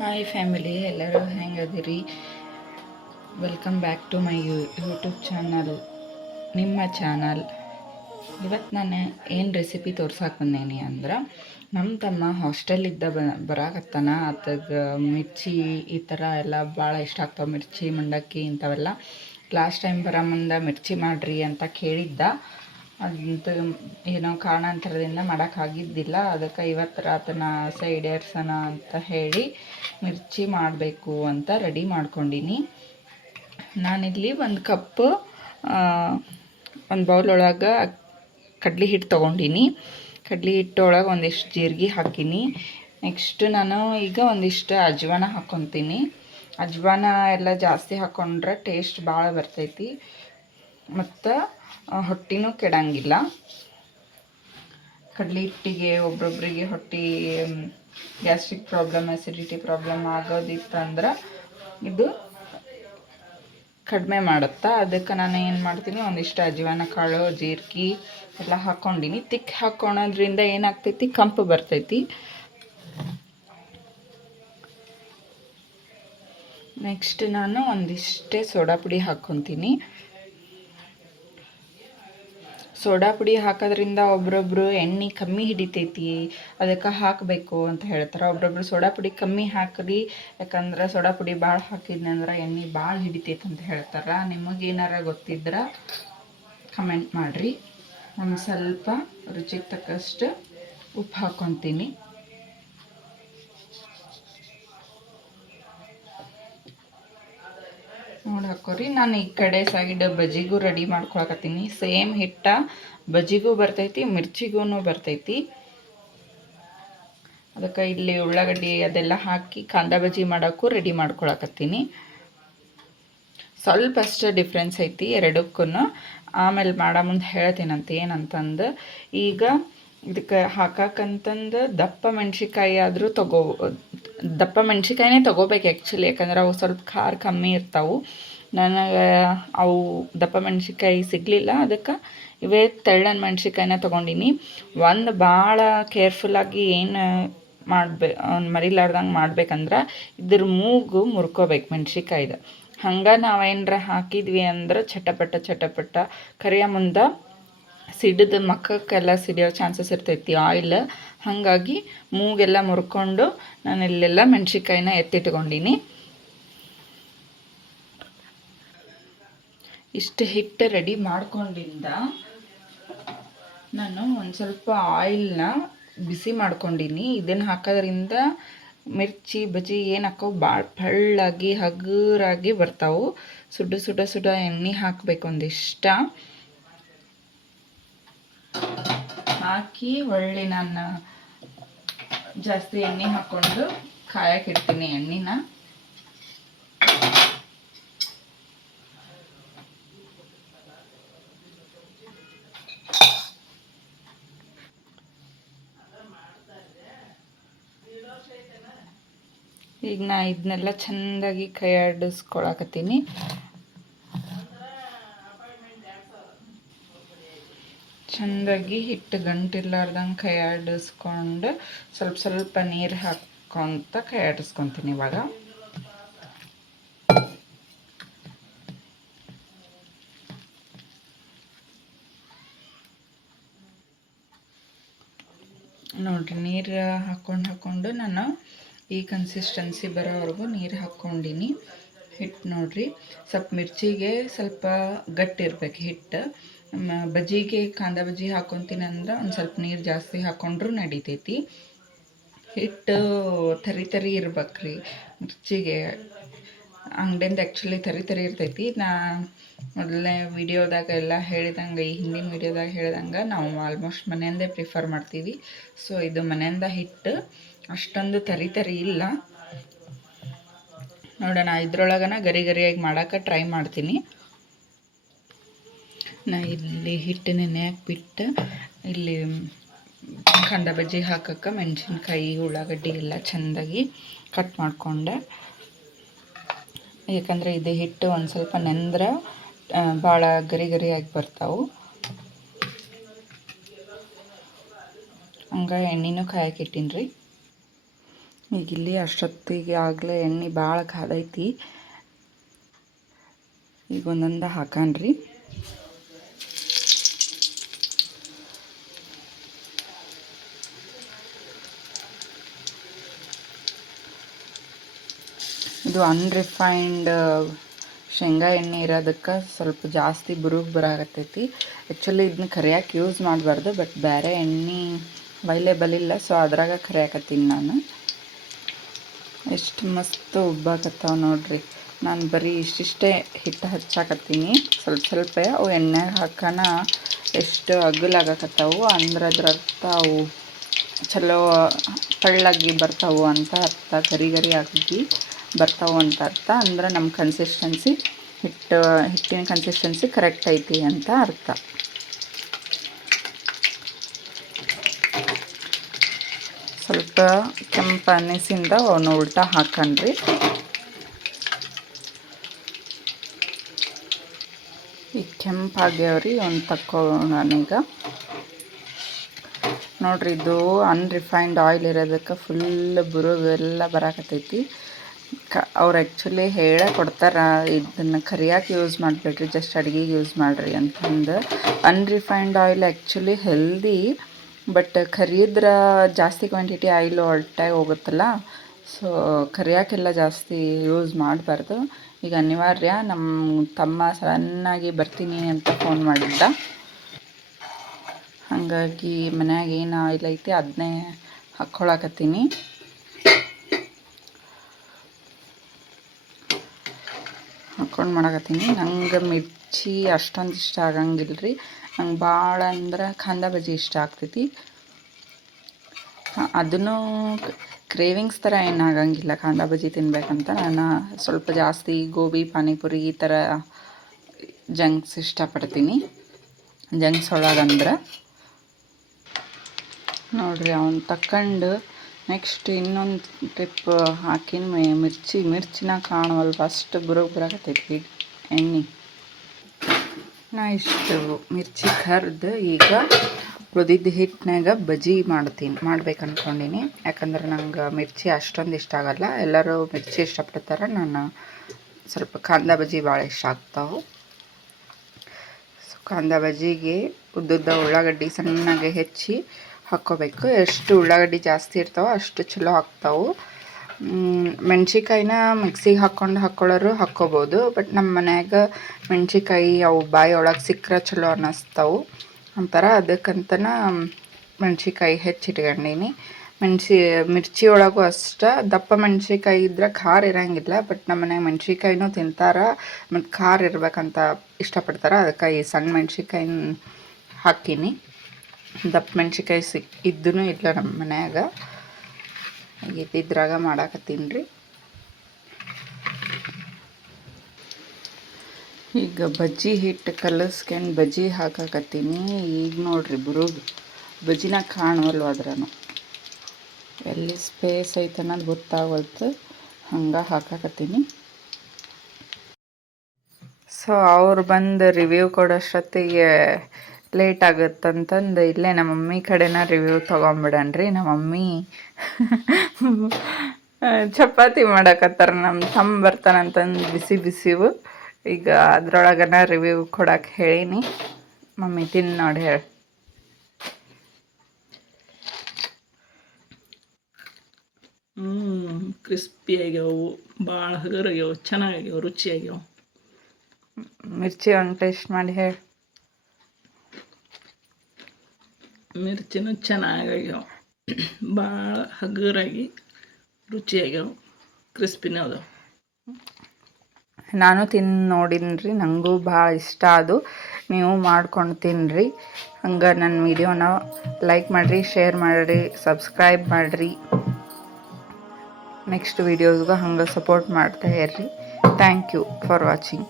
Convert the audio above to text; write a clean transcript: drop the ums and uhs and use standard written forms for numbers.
Hi family, ಎಲ್ಲರೂ ಹೆಂಗದಿರಿ? Welcome back to my YouTube channel, ನಿಮ್ಮ ಚಾನಲ್. ಇವತ್ತು ನಾನು ಏನು ರೆಸಿಪಿ ತೋರ್ಸಕ್ಕೆ ಬಂದೇನಿ ಅಂದ್ರೆ, ನಮ್ಮ ತಮ್ಮ ಹಾಸ್ಟೆಲಿದ್ದ ಬರಾಕತ್ತಾನ. ಆತಗೆ ಮಿರ್ಚಿ ಈ ಥರ ಎಲ್ಲ ಭಾಳ ಇಷ್ಟ ಆಗ್ತಾವೆ. ಮಿರ್ಚಿ, ಮಂಡಕ್ಕಿ ಇಂಥವೆಲ್ಲ. ಲಾಸ್ಟ್ ಟೈಮ್ ಬರೋ ಮುಂದೆ ಮಿರ್ಚಿ ಮಾಡಿರಿ ಅಂತ ಕೇಳಿದ್ದ. ಅಂತ ಏನೋ ಕಾರಣಾಂತರದಿಂದ ಮಾಡೋಕ್ಕಾಗಿದ್ದಿಲ್ಲ. ಅದಕ್ಕೆ ಇವತ್ತು ರಾತನ ಆಸೆ ಈಡೇರ್ಸೋಣ ಅಂತ ಹೇಳಿ ಮಿರ್ಚಿ ಮಾಡಬೇಕು ಅಂತ ರೆಡಿ ಮಾಡ್ಕೊಂಡೀನಿ. ನಾನಿಲ್ಲಿ ಒಂದು ಕಪ್ಪು ಒಂದು ಬೌಲ್ ಒಳಗೆ ಕಡ್ಲೆ ಹಿಟ್ಟು ತೊಗೊಂಡೀನಿ. ಕಡ್ಲೆ ಹಿಟ್ಟು ಒಳಗೆ ಒಂದಿಷ್ಟು ಜೀರಿಗೆ ಹಾಕೀನಿ. ನೆಕ್ಸ್ಟ್ ನಾನು ಈಗ ಒಂದಿಷ್ಟು ಅಜ್ವಾನ ಹಾಕ್ಕೊತೀನಿ. ಅಜ್ವಾನ ಎಲ್ಲ ಜಾಸ್ತಿ ಹಾಕ್ಕೊಂಡ್ರೆ ಟೇಸ್ಟ್ ಭಾಳ ಬರ್ತೈತಿ ಮತ್ತು ಹೊಟ್ಟೆನೂ ಕೆಡಂಗಿಲ್ಲ. ಕಡ್ಲೆ ಹಿಟ್ಟಿಗೆ ಒಬ್ರೊಬ್ರಿಗೆ ಹೊಟ್ಟೆ ಗ್ಯಾಸ್ಟ್ರಿಕ್ ಪ್ರಾಬ್ಲಮ್, ಅಸಿಡಿಟಿ ಪ್ರಾಬ್ಲಮ್ ಆಗೋದಿತ್ತಂದ್ರೆ ಇದು ಕಡಿಮೆ ಮಾಡುತ್ತಾ. ಅದಕ್ಕೆ ನಾನು ಏನು ಮಾಡ್ತೀನಿ, ಒಂದಿಷ್ಟು ಅಜ್ವಾನ ಕಾಳು, ಜೀರಿಗೆ ಎಲ್ಲ ಹಾಕ್ಕೊಂಡಿನಿ. ತಿಕ್ ಹಾಕ್ಕೊಳೋದ್ರಿಂದ ಏನಾಗ್ತೈತಿ, ಕಂಪು ಬರ್ತೈತಿ. ನೆಕ್ಸ್ಟ್ ನಾನು ಒಂದಿಷ್ಟೇ ಸೋಡಾ ಪುಡಿ ಹಾಕ್ಕೊತೀನಿ. ಸೋಡಾ ಪುಡಿ ಹಾಕೋದ್ರಿಂದ ಒಬ್ರೊಬ್ರು ಎಣ್ಣೆ ಕಮ್ಮಿ ಹಿಡಿತೈತಿ, ಅದಕ್ಕೆ ಹಾಕಬೇಕು ಅಂತ ಹೇಳ್ತಾರೆ. ಒಬ್ರೊಬ್ರು ಸೋಡಾ ಪುಡಿ ಕಮ್ಮಿ ಹಾಕ್ರಿ, ಯಾಕಂದ್ರೆ ಸೋಡಾ ಪುಡಿ ಭಾಳ ಹಾಕಿದ್ನಂದ್ರೆ ಎಣ್ಣೆ ಭಾಳ ಹಿಡಿತೈತಿ ಅಂತ ಹೇಳ್ತಾರೆ. ನಿಮಗೇನಾರ ಗೊತ್ತಿದ್ರೆ ಕಮೆಂಟ್ ಮಾಡಿರಿ. ಒಂದು ಸ್ವಲ್ಪ ರುಚಿಗೆ ತಕ್ಕಷ್ಟು ಉಪ್ಪು ಹಾಕ್ಕೊತೀನಿ. ನೋಡಿ ಹಾಕೋರಿ. ನಾನು ಈ ಕಡೆ ಸೈಡ್ ಬಜ್ಜಿಗೂ ರೆಡಿ ಮಾಡ್ಕೊಳಕತ್ತೀನಿ. ಸೇಮ್ ಹಿಟ್ಟ ಬಜ್ಜಿಗೂ ಬರ್ತೈತಿ, ಮಿರ್ಚಿಗೂ ಬರ್ತೈತಿ. ಅದಕ್ಕೆ ಇಲ್ಲಿ ಉಳ್ಳಾಗಡ್ಡಿ ಅದೆಲ್ಲ ಹಾಕಿ ಕಾಂದ ಬಜ್ಜಿ ಮಾಡೋಕ್ಕೂ ರೆಡಿ ಮಾಡ್ಕೊಳಕತ್ತೀನಿ. ಸ್ವಲ್ಪ ಅಷ್ಟು ಡಿಫ್ರೆನ್ಸ್ ಐತಿ ಎರಡಕ್ಕೂ. ಆಮೇಲೆ ಮಾಡೋ ಮುಂದೆ ಹೇಳ್ತೀನಂತ ಏನಂತಂದು. ಈಗ ಇದಕ್ಕೆ ಹಾಕಕ್ಕಂತಂದು ದಪ್ಪ ಮೆಣ್ಸಿಕಾಯಿ ಆದರೂ ದಪ್ಪ ಮೆಣ್ಸಿಕಾಯಿನೇ ತೊಗೋಬೇಕು ಆ್ಯಕ್ಚುಲಿ, ಯಾಕಂದ್ರೆ ಅವು ಸ್ವಲ್ಪ ಖಾರ ಕಮ್ಮಿ ಇರ್ತಾವೆ. ನನಗೆ ಅವು ದಪ್ಪ ಮೆಣ್ಸಿಕಾಯಿ ಸಿಗಲಿಲ್ಲ, ಅದಕ್ಕೆ ಇವೇ ತೆಳ್ಳನ ಮೆಣ್ಸಿಕಾಯಿನ ತೊಗೊಂಡಿನಿ. ಒಂದು ಭಾಳ ಕೇರ್ಫುಲ್ಲಾಗಿ ಏನು ಮರಿಲಾರ್ದಂಗೆ ಮಾಡ್ಬೇಕಂದ್ರೆ ಇದ್ರ ಮೂಗು ಮುರ್ಕೋಬೇಕು ಮೆಣ್ಸಿಕಾಯ್ದು. ಹಂಗೆ ನಾವೇನರ ಹಾಕಿದ್ವಿ ಅಂದ್ರೆ ಚಟಪಟ ಕರಿಯ ಮುಂದೆ ಸಿಡಿದು ಮಕ್ಕಕ್ಕೆಲ್ಲ ಸಿಡಿಯೋ ಚಾನ್ಸಸ್ ಇರ್ತೈತಿ ಆಯಿಲ್. ಹಾಗಾಗಿ ಮೂಗೆಲ್ಲ ಮುರ್ಕೊಂಡು ನಾನು ಇಲ್ಲೆಲ್ಲ ಮೆಣ್ಸಿಕಾಯಿನ ಎತ್ತಿಟ್ಕೊಂಡಿನಿ. ಇಷ್ಟು ಹಿಟ್ಟು ರೆಡಿ ಮಾಡ್ಕೊಂಡಿಂದ ನಾನು ಒಂದು ಸ್ವಲ್ಪ ಆಯಿಲ್ನ ಬಿಸಿ ಮಾಡ್ಕೊಂಡಿನಿ. ಇದನ್ನು ಹಾಕೋದ್ರಿಂದ ಮಿರ್ಚಿ ಬಜ್ಜಿ ಏನು ಹಾಕೋ ಭಾಳ ಬೆಳ್ಳಾಗಿ ಹಗುರಾಗಿ ಬರ್ತಾವೆ. ಸುಡ ಎಣ್ಣೆ ಹಾಕಬೇಕು ಒಂದಿಷ್ಟ ಹಾಕಿ ಒಳ್ಳೆ ನಾನು ಜಾಸ್ತಿ ಎಣ್ಣೆ ಹಾಕ್ಕೊಂಡು ಕಾಯಕ್ಕಿಡ್ತೀನಿ ಎಣ್ಣೆನ. ಈಗ ನಾ ಇದನ್ನೆಲ್ಲ ಚೆಂದಾಗಿ ಕೈ ಆಡಿಸ್ಕೊಳಕತ್ತೀನಿ. ಚೆಂದಾಗಿ ಹಿಟ್ಟು ಗಂಟಿರ್ಲಾರ್ದಂಗೆ ಕೈ ಆಡಿಸ್ಕೊಂಡು ಸ್ವಲ್ಪ ನೀರು ಹಾಕ್ಕೊತ ಕೈ ಆಡಿಸ್ಕೊತೀನಿ. ಇವಾಗ ನೋಡಿರಿ, ನೀರು ಹಾಕ್ಕೊಂಡು ನಾನು ಈ ಕನ್ಸಿಸ್ಟೆನ್ಸಿ ಬರೋವರೆಗೂ ನೀರು ಹಾಕ್ಕೊಂಡಿನಿ. ಹಿಟ್ಟು ನೋಡಿರಿ, ಸ್ವಲ್ಪ ಮಿರ್ಚಿಗೆ ಸ್ವಲ್ಪ ಗಟ್ಟಿರ್ಬೇಕು ಹಿಟ್ಟು. ಬಜ್ಜಿಗೆ ಕಾಂದ ಬಜ್ಜಿ ಹಾಕ್ಕೊತೀನಿ ಅಂದ್ರೆ ಒಂದು ಸ್ವಲ್ಪ ನೀರು ಜಾಸ್ತಿ ಹಾಕ್ಕೊಂಡ್ರೂ ನಡಿತೈತಿ. ಹಿಟ್ಟು ತರಿ ಇರ್ಬೇಕ್ರಿ ಮಿರ್ಚಿಗೆ. ಅಂಗಡಿಯಿಂದ ಆ್ಯಕ್ಚುಲಿ ತರಿ ಇರ್ತೈತಿ. ನಾ ಮೊದಲನೇ ವಿಡಿಯೋದಾಗ ಎಲ್ಲ ಹೇಳಿದಂಗೆ, ಈ ಹಿಂದಿನ ವಿಡಿಯೋದಾಗ ಹೇಳಿದಂಗೆ ನಾವು ಆಲ್ಮೋಸ್ಟ್ ಮನೆಯಿಂದೇ ಪ್ರಿಫರ್ ಮಾಡ್ತೀವಿ. ಸೊ ಇದು ಮನೆಯಿಂದ ಹಿಟ್ಟು ಅಷ್ಟೊಂದು ತರಿ ಇಲ್ಲ. ನೋಡೋಣ, ಇದ್ರೊಳಗನ ಗರಿಯಾಗಿ ಮಾಡೋಕೆ ಟ್ರೈ ಮಾಡ್ತೀನಿ. ನಾ ಇಲ್ಲಿ ಹಿಟ್ಟು ನೆನೆ ಹಾಕ್ಬಿಟ್ಟು ಇಲ್ಲಿ ಕಾಂದ ಬಜ್ಜಿ ಹಾಕೋಕ್ಕೆ ಮೆಣಸಿನ್ಕಾಯಿ, ಉಳ್ಳಾಗಡ್ಡಿ ಎಲ್ಲ ಚೆಂದಾಗಿ ಕಟ್ ಮಾಡಿಕೊಂಡೆ. ಯಾಕಂದರೆ ಇದು ಹಿಟ್ಟು ಒಂದು ಸ್ವಲ್ಪ ನೆಂದ್ರೆ ಭಾಳ ಗರಿಯಾಗಿ ಬರ್ತಾವೆ. ಹಂಗೆ ಎಣ್ಣೆನೂ ಕಾಯಕ್ಕಿಟ್ಟಿನಿ ರೀ. ಈಗ ಇಲ್ಲಿ ಅಷ್ಟೊತ್ತಿಗೆ ಆಗಲೇ ಎಣ್ಣೆ ಭಾಳ ಕಾದೈತಿ. ಈಗ ಒಂದೊಂದು ಹಾಕಣ್ರಿ. ಇದು ಅನ್ರಿಫೈನ್ಡ್ ಶೇಂಗಾ ಎಣ್ಣೆ ಇರೋದಕ್ಕೆ ಸ್ವಲ್ಪ ಜಾಸ್ತಿ ಬುರುಗ್ ಬರಾಕತ್ತೈತಿ. ಆ್ಯಕ್ಚುಲಿ ಇದನ್ನ ಕರಿಯಾಕೆ ಯೂಸ್ ಮಾಡಬಾರ್ದು, ಬಟ್ ಬೇರೆ ಎಣ್ಣೆ ಅವೈಲೇಬಲ್ ಇಲ್ಲ, ಸೊ ಅದ್ರಾಗ ಕರಿಯಾಕತ್ತೀನಿ ನಾನು. ಎಷ್ಟು ಮಸ್ತ್ ಉಬ್ಬಾಕತ್ತಾವ ನೋಡ್ರಿ. ನಾನು ಬರೀ ಇಷ್ಟಿಷ್ಟೇ ಹಿಟ್ಟು ಹಚ್ಚಾಕತ್ತೀನಿ, ಸ್ವಲ್ಪ ಸ್ವಲ್ಪ. ಅವು ಎಣ್ಣೆಗೆ ಹಾಕೋಣ ಎಷ್ಟು ಅಗಲಾಗಕತ್ತಾವು ಅಂದ್ರೆ ಅದ್ರ ಅರ್ಥ ಅವು ಚಲೋ ತಳ್ಳಾಗಿ ಬರ್ತಾವು ಅಂತ ಅರ್ಥ. ಗರಿ ಗರಿ ಆಗಿ ಬರ್ತಾವು ಅಂತ ಅರ್ಥ. ಅಂದ್ರೆ ನಮ್ಮ ಕನ್ಸಿಸ್ಟೆನ್ಸಿ ಹಿಟ್ಟಿನ ಕನ್ಸಿಸ್ಟೆನ್ಸಿ ಕರೆಕ್ಟ್ ಐತಿ ಅಂತ ಅರ್ಥ. ಸ್ವಲ್ಪ ಕೆಂಪು ಅನ್ನಿಸಿಂದ ಅವನ್ನ ಉಲ್ಟಾ ಹಾಕಣ್ರಿ. ಈಗ ಕೆಂಪಾಗ್ಯಾವ್ರಿ, ಒಂದು ತಕ್ಕೊಳ್ಳೋಣ ಈಗ. ನೋಡ್ರಿ, ಇದು ಅನ್ರಿಫೈನ್ಡ್ ಆಯಿಲ್ ಇರೋದಕ್ಕೆ ಫುಲ್ ಬುರುಗೆಲ್ಲ ಬರಾಕತ್ತೈತಿ. ಅವ್ರು ಆ್ಯಕ್ಚುಲಿ ಹೇಳೇ ಕೊಡ್ತಾರೆ, ಇದನ್ನು ಕರಿಯಾಕೆ ಯೂಸ್ ಮಾಡಿಬಿಡ್ರಿ, ಜಸ್ಟ್ ಅಡುಗೆಗೆ ಯೂಸ್ ಮಾಡಿರಿ ಅಂತಂದು. Unrefined oil actually healthy, but ಕರಿಯಿದ್ರೆ ಜಾಸ್ತಿ ಕ್ವಾಂಟಿಟಿ ಆಯಿಲ್ ಹೊಟ್ಟೆಗೆ ಹೋಗುತ್ತಲ್ಲ, ಸೊ ಕರಿಯಾಕೆಲ್ಲ ಜಾಸ್ತಿ ಯೂಸ್ ಮಾಡಬಾರ್ದು. ಈಗ ಅನಿವಾರ್ಯ. ನಮ್ಮ ತಮ್ಮ ಸಡನ್ನಾಗಿ ಬರ್ತೀನಿ ಅಂತ ಫೋನ್ ಮಾಡಿದ್ದ, ಹಾಗಾಗಿ ಮನ್ಯಾಗ ಏನು ಆಯಿಲ್ ಐತಿ ಅದನ್ನೇ ಹಾಕ್ಕೊಳಕತ್ತೀನಿ. ಹಾಕ್ಕೊಂಡು ಮಾಡಕತ್ತೀನಿ. ನಂಗೆ ಮಿರ್ಚಿ ಅಷ್ಟೊಂದು ಇಷ್ಟ ಆಗಂಗಿಲ್ಲ ರೀ. ನಂಗೆ ಭಾಳ ಅಂದ್ರೆ ಕಾಂದ ಬಜ್ಜಿ ಇಷ್ಟ ಆಗ್ತೈತಿ. ಅದನ್ನು ಕ್ರೇವಿಂಗ್ಸ್ ಥರ ಏನು ಆಗಂಗಿಲ್ಲ ಕಾಂದ ಬಜ್ಜಿ ತಿನ್ಬೇಕಂತ. ನಾನು ಸ್ವಲ್ಪ ಜಾಸ್ತಿ ಗೋಬಿ, ಪಾನಿಪುರಿ ಈ ಥರ ಜಂಕ್ಸ್ ಇಷ್ಟಪಡ್ತೀನಿ. ಜಂಕ್ಸ್ ಒಳಗಂದ್ರೆ ನೋಡಿರಿ, ಅವನು ತಕ್ಕಂಡು ನೆಕ್ಸ್ಟ್ ಇನ್ನೊಂದು ಟ್ರಿಪ್ ಹಾಕಿನ ಮಿರ್ಚಿನ ಕಾಣವಲ್ಲ, ಫಸ್ಟ್ ಬುರುಗ್ ಬರಾಕತ್ತೈತಿ ಎಣ್ಣೆ. ನಾ ಇಷ್ಟು ಮಿರ್ಚಿ ಕರ್ದು ಈಗ ಉಳಿದಿದ್ದ ಹಿಟ್ಟಿನಾಗ ಬಜ್ಜಿ ಮಾಡ್ಬೇಕು ಅಂದ್ಕೊಂಡೀನಿ. ಯಾಕಂದ್ರೆ ನಂಗೆ ಮಿರ್ಚಿ ಅಷ್ಟೊಂದು ಇಷ್ಟ ಆಗಲ್ಲ. ಎಲ್ಲರೂ ಮಿರ್ಚಿ ಇಷ್ಟಪಡ್ತಾರೆ, ನಾನು ಸ್ವಲ್ಪ ಕಾಂದ ಬಜ್ಜಿ ಭಾಳ ಇಷ್ಟ ಆಗ್ತಾವೆ. ಸೊ ಕಾಂದ ಬಜ್ಜಿಗೆ ಉದ್ದುದ್ದ ಉಳ್ಳಾಗಡ್ಡಿ ಸಣ್ಣಗೆ ಹೆಚ್ಚಿ ಹಾಕ್ಕೋಬೇಕು. ಎಷ್ಟು ಉಳ್ಳಾಗಡ್ಡಿ ಜಾಸ್ತಿ ಇರ್ತಾವೆ ಅಷ್ಟು ಚಲೋ ಆಗ್ತಾವೆ. ಮೆಣ್ಸಿಕಾಯಿನ ಮಿಕ್ಸಿಗೆ ಹಾಕ್ಕೊಳ್ಳೋರು ಹಾಕ್ಕೋಬೋದು, ಬಟ್ ನಮ್ಮ ಮನ್ಯಾಗ ಮೆಣ್ಸಿಕಾಯಿ ಅವು ಬಾಯಿ ಒಳಗೆ ಸಿಕ್ಕರೆ ಚಲೋ ಅನ್ನಿಸ್ತಾವೆ ಅಂತಾರ. ಅದಕ್ಕಂತನ ಮೆಣ್ಸಿಕಾಯಿ ಹೆಚ್ಚಿಟ್ಕೊಂಡೀನಿ. ಮಿರ್ಚಿ ಒಳಗೂ ಅಷ್ಟೇ ದಪ್ಪ ಮೆಣ್ಸಿಕಾಯಿ ಇದ್ರೆ ಖಾರ ಇರೋಂಗಿಲ್ಲ, ಬಟ್ ನಮ್ಮ ಮನ್ಯಾಗ ಮೆಣ್ಸಿಕಾಯಿನೂ ತಿಂತಾರೆ ಮತ್ತು ಖಾರ ಇರ್ಬೇಕಂತ ಇಷ್ಟಪಡ್ತಾರೆ. ಅದಕ್ಕೆ ಈ ಸಣ್ಣ ಮೆಣ್ಸಿಕಾಯಿನ ಹಾಕೀನಿ. ದಪ್ಪ ಮೆಣ್ಸಿಕಾಯಿ ಇದ್ದೂ ಇಲ್ಲ ನಮ್ಮ ಮನ್ಯಾಗ, ಇದ್ರಾಗ ಮಾಡಾಕತ್ತೀನಿ ರೀ. ಈಗ ಬಜ್ಜಿ ಹಿಟ್ಟು ಕಲಸ್ಕೊಂಡು ಬಜ್ಜಿ ಹಾಕಾಕತ್ತೀನಿ. ಈಗ ನೋಡ್ರಿ, ಬಜ್ಜಿನ ಕಾಣವಲ್ವ ಅದ್ರೂ ಎಲ್ಲಿ ಸ್ಪೇಸ್ ಐತೆ ಅನ್ನೋದು ಗೊತ್ತಾಗಲ್ತು, ಹಂಗೆ ಹಾಕಾಕತ್ತೀನಿ. ಸೊ ಅವ್ರು ಬಂದು ರಿವ್ಯೂ ಕೊಡೋಷ್ಟೊತ್ತಿಗೆ ಲೇಟ್ ಆಗುತ್ತಂತಂದು ಇಲ್ಲೇ ನಮ್ಮ ಮಮ್ಮಿ ಕಡೆನ ರಿವ್ಯೂ ತೊಗೊಂಬಿಡಣ್ರಿ. ನಮ್ಮ ಮಮ್ಮಿ ಚಪಾತಿ ಮಾಡಕತ್ತಾರ. ನಮ್ಮ ತಮ್ಮ ಬರ್ತಾನಂತಂದು ಬಿಸಿವು. ಈಗ ಅದ್ರೊಳಗನ ರಿವ್ಯೂ ಕೊಡಕ್ಕೆ ಹೇಳೀನಿ. ಮಮ್ಮಿ ತಿನ್ನು ನೋಡಿ ಹೇಳಿ. ಕ್ರಿಸ್ಪಿ ಆಗ್ಯಾವು, ಭಾಳ ಹಗರಾಗ್ಯಾವ, ಚೆನ್ನಾಗ್ಯಾವ, ರುಚಿಯಾಗ್ಯಾವ. ಮಿರ್ಚಿ ಒಂದು ಟೇಸ್ಟ್ ಮಾಡಿ ಹೇಳಿ. ಮಿರ್ಚಿನೂ ಚೆನ್ನಾಗ್ಯಾವ, ಭಾಳ ಹಗರಾಗಿ ರುಚಿಯಾಗ್ಯಾವ, ಕ್ರಿಸ್ಪಿನೂ ಅದಾವ. ನಾನು ತಿಂದು ನೋಡಿನ್ರಿ, ನನಗೂ ಭಾಳ ಇಷ್ಟ ಅದು. ನೀವು ಮಾಡ್ಕೊಂಡು ತಿನ್ನಿರಿ. ಹಂಗೆ ನನ್ನ ವಿಡಿಯೋನ ಲೈಕ್ ಮಾಡಿರಿ, ಶೇರ್ ಮಾಡಿರಿ, ಸಬ್ಸ್ಕ್ರೈಬ್ ಮಾಡಿರಿ. ನೆಕ್ಸ್ಟ್ ವೀಡಿಯೋಸ್ಗೆ ಹಂಗೆ ಸಪೋರ್ಟ್ ಮಾಡ್ತಾ ಇರ್ರಿ. Thank you for watching.